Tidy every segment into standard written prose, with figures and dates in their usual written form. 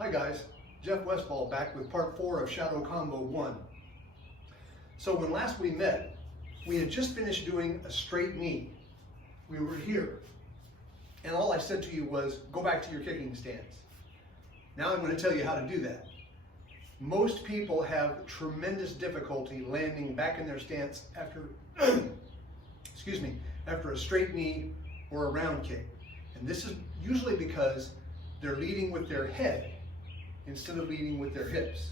Hi guys, Jeff Westfall back with part 4 of Shadowcombo 1. So when last we met, we had just finished doing a straight knee. We were here, and all I said to you was, go back to your kicking stance. Now I'm going to tell you how to do that. Most people have tremendous difficulty landing back in their stance after, after a straight knee or a round kick. And this is usually because they're leading with their head instead of leading with their hips.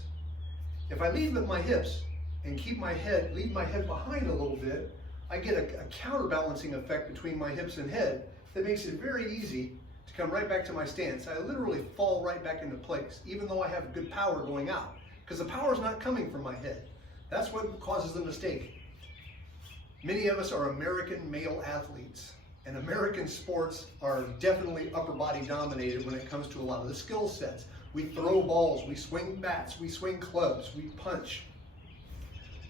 If I lead with my hips and lead my head behind a little bit, I get a counterbalancing effect between my hips and head that makes it very easy to come right back to my stance. I literally fall right back into place, even though I have good power going out, because the power is not coming from my head. That's what causes the mistake. Many of us are American male athletes, and American sports are definitely upper body dominated when it comes to a lot of the skill sets. We throw balls, we swing bats, we swing clubs, we punch.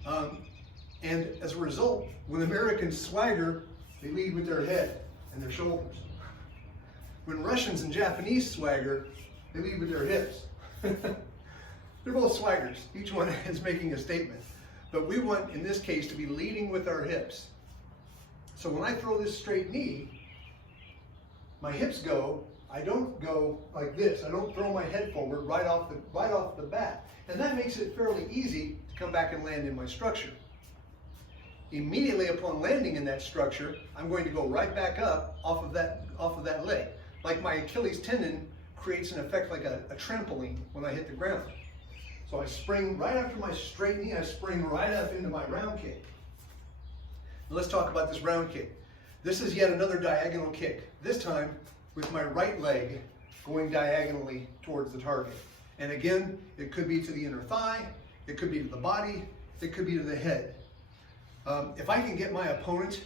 And as a result, when Americans swagger, they lead with their head and their shoulders. When Russians and Japanese swagger, they lead with their hips. They're both swaggers. Each one is making a statement. But we want, in this case, to be leading with our hips. So when I throw this straight knee, my hips go, I don't go like this. I don't throw my head forward right off the bat. And that makes it fairly easy to come back and land in my structure. Immediately upon landing in that structure, I'm going to go right back up off of that leg. Like my Achilles tendon creates an effect like a trampoline when I hit the ground. So I spring right after my straight knee, I spring right up into my round kick. Now let's talk about this round kick. This is yet another diagonal kick, this time with my right leg going diagonally towards the target. And again, it could be to the inner thigh, it could be to the body, it could be to the head. If I can get my opponent,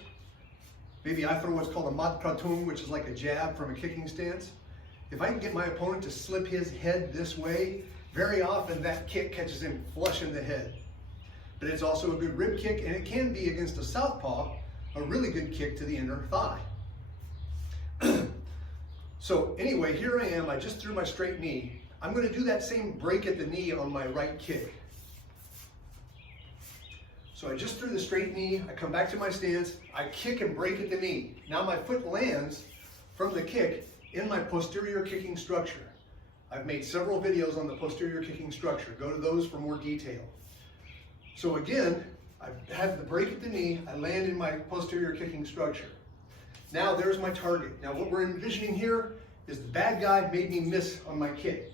maybe I throw what's called a mat pratung, which is like a jab from a kicking stance. If I can get my opponent to slip his head this way, very often that kick catches him flush in the head. But it's also a good rib kick, and it can be against a southpaw, a really good kick to the inner thigh. So anyway, here I am, I just threw my straight knee. I'm going to do that same break at the knee on my right kick. So I just threw the straight knee, I come back to my stance, I kick and break at the knee. Now my foot lands from the kick in my posterior kicking structure. I've made several videos on the posterior kicking structure. Go to those for more detail. So again, I've had the break at the knee, I land in my posterior kicking structure. Now there's my target. Now what we're envisioning here is the bad guy made me miss on my kick.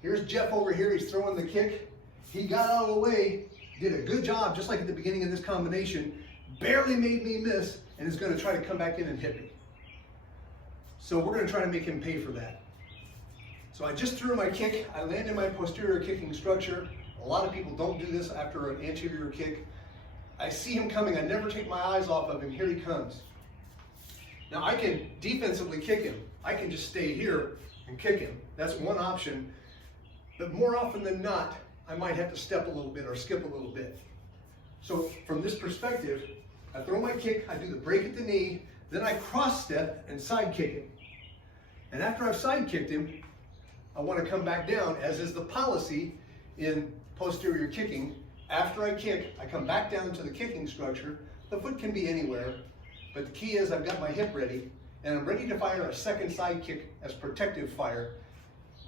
Here's Jeff over here, he's throwing the kick. He got out of the way, did a good job, just like at the beginning of this combination, barely made me miss, and is going to try to come back in and hit me. So we're going to try to make him pay for that. So I just threw my kick, I land in my posterior kicking structure. A lot of people don't do this after an anterior kick. I see him coming, I never take my eyes off of him, here he comes. Now I can defensively kick him. I can just stay here and kick him. That's one option. But more often than not, I might have to step a little bit or skip a little bit. So from this perspective, I throw my kick, I do the break at the knee, then I cross step and side kick him. And after I've side kicked him, I want to come back down, as is the policy in posterior kicking. After I kick, I come back down to the kicking structure. The foot can be anywhere, but the key is I've got my hip ready, and I'm ready to fire a second side kick as protective fire.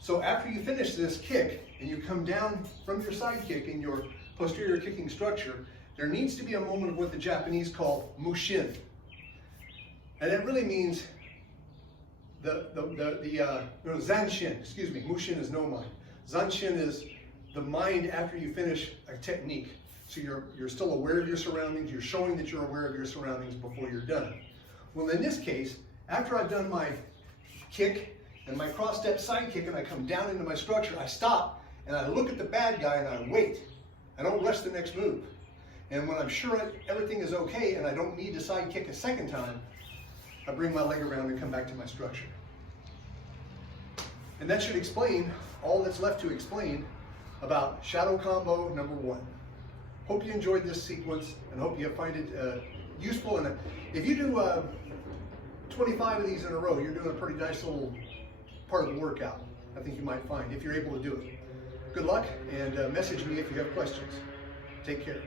So after you finish this kick, and you come down from your side kick in your posterior kicking structure, there needs to be a moment of what the Japanese call mushin. And it really means zanshin, excuse me, mushin is no mind. Zanshin is the mind after you finish a technique. So you're still aware of your surroundings, you're showing that you're aware of your surroundings before you're done. Well, in this case, after I've done my kick and my cross step side kick and I come down into my structure, I stop and I look at the bad guy and I wait. I don't rush the next move. And when I'm sure everything is okay and I don't need to side kick a second time, I bring my leg around and come back to my structure. And that should explain all that's left to explain about Shadowcombo number 1. Hope you enjoyed this sequence and hope you find it useful. And if you do 25 of these in a row, you're doing a pretty nice little part of the workout. I think you might find if you're able to do it. Good luck, and message me if you have questions. Take care.